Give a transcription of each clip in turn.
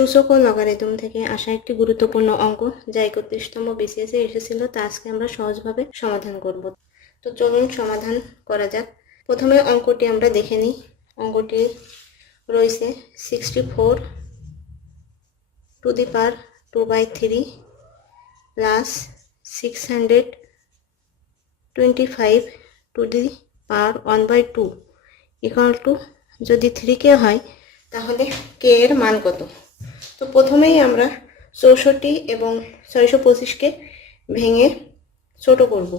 সূচক ও লগারিদম থেকে আসা একটি গুরুত্বপূর্ণ অঙ্ক যা 31তম বিসিএস এ এসেছিল, তা আজকে আমরা সহজভাবে সমাধান করব। তো চলুন সমাধান করা যাক। প্রথমে অঙ্কটি আমরা দেখে নিই। অঙ্কটি রয়েছে 64 two the power 2/3 plus 625 two the power 1/2 equal to, যদি 3k হয় তাহলে k এর মান কত। তো প্রথমেই আমরা 64 এবং 625কে ভেঙে ছোট করব।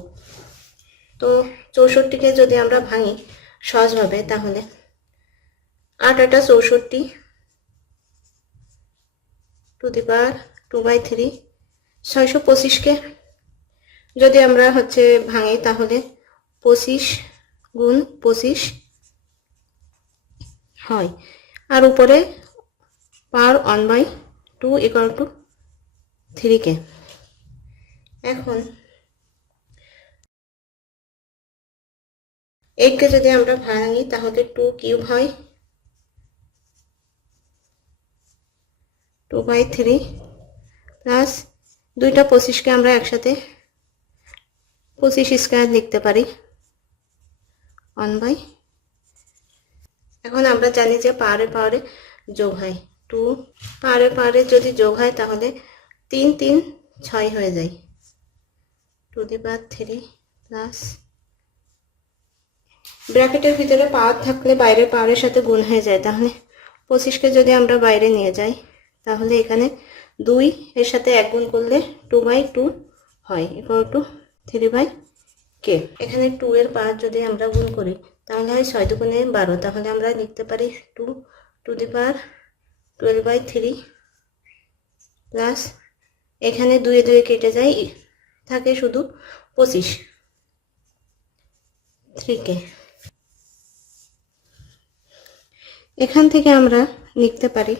তো 64কে যদি আমরা ভাঙি সহজভাবে, তাহলে 8 8 64 টু দি পাওয়ার 2/3। 625কে যদি আমরা ভাঙি তাহলে 25 গুণ 25 হয়, আর উপরে পাওয়ার 1/2 ইকুয়াল টু 3k। এখন 8কে যদি আমরা ভাঙি তাহলে 2 কিউব হয়, 2/3 প্লাস দুইটা 25কে আমরা একসাথে 25 স্কয়ার লিখতে পারি 1/। এখন আমরা জানি যে পাওয়ারে পাওয়ারে যোগ হয়, 2 পাওয়ারে পাওয়ারে যদি যোগ হয় তাহলে 3 3 6 হয়ে যায়, টু দি পাওয়ার 3 প্লাস ব্র্যাকেটের ভিতরে পাওয়ার থাকলে বাইরের পাওয়ারের সাথে গুণ হয়ে যায়, তাহলে 25কে যদি আমরা বাইরে নিয়ে যাই তাহলে এখানে 2 এর সাথে 1 গুণ করলে 2/2 হয় ইকুয়াল টু 3/k। এখানে 2 এর পাওয়ার যদি আমরা গুণ করি তাহলে হয় 6 দুগুণে 12, তাহলে আমরা লিখতে পারি 2 টু দি পাওয়ার 12/3 প্লাস এখানে 2 এ 2 কেটে যায়, থাকে শুধু 25, 3k। এখান থেকে আমরা লিখতে পারি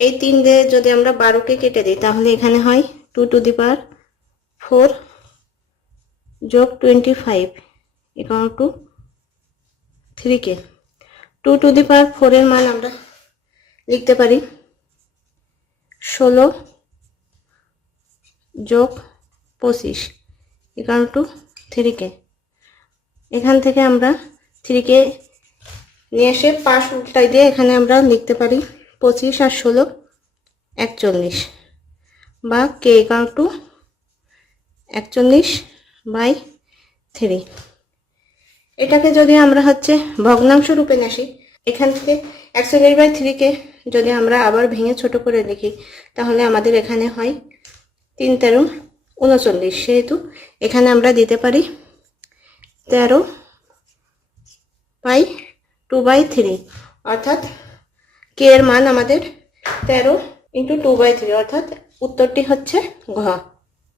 এই 3 দিয়ে যদি আমরা 12কে কেটে দিই তাহলে এখানে হয় 2 টু দি পাওয়ার 4 যোগ 25 equal to 3k। 2 to the power 4 এর মান আমরা লিখতে পারি 16 যোগ 25 ইকুয়াল টু 3k। এখান থেকে আমরা 3k নিয়ে এসে পাশ উল্টাই দিয়ে এখানে আমরা লিখতে পারি 25 আর 16 41, বা k ইকুয়াল টু 41/3। এটাকে যদি আমরা ভগ্নাংশ রূপে আসি, এখান থেকে 41/3কে যদি আমরা আবার ভেঙে ছোট করে লিখি তাহলে আমাদের এখানে হয় 3 13 39, সেহেতু এখানে আমরা দিতে পারি 13/2/3, অর্থাৎ k এর মান আমাদের 13 × 2/3, অর্থাৎ উত্তরটি হচ্ছে ঘ।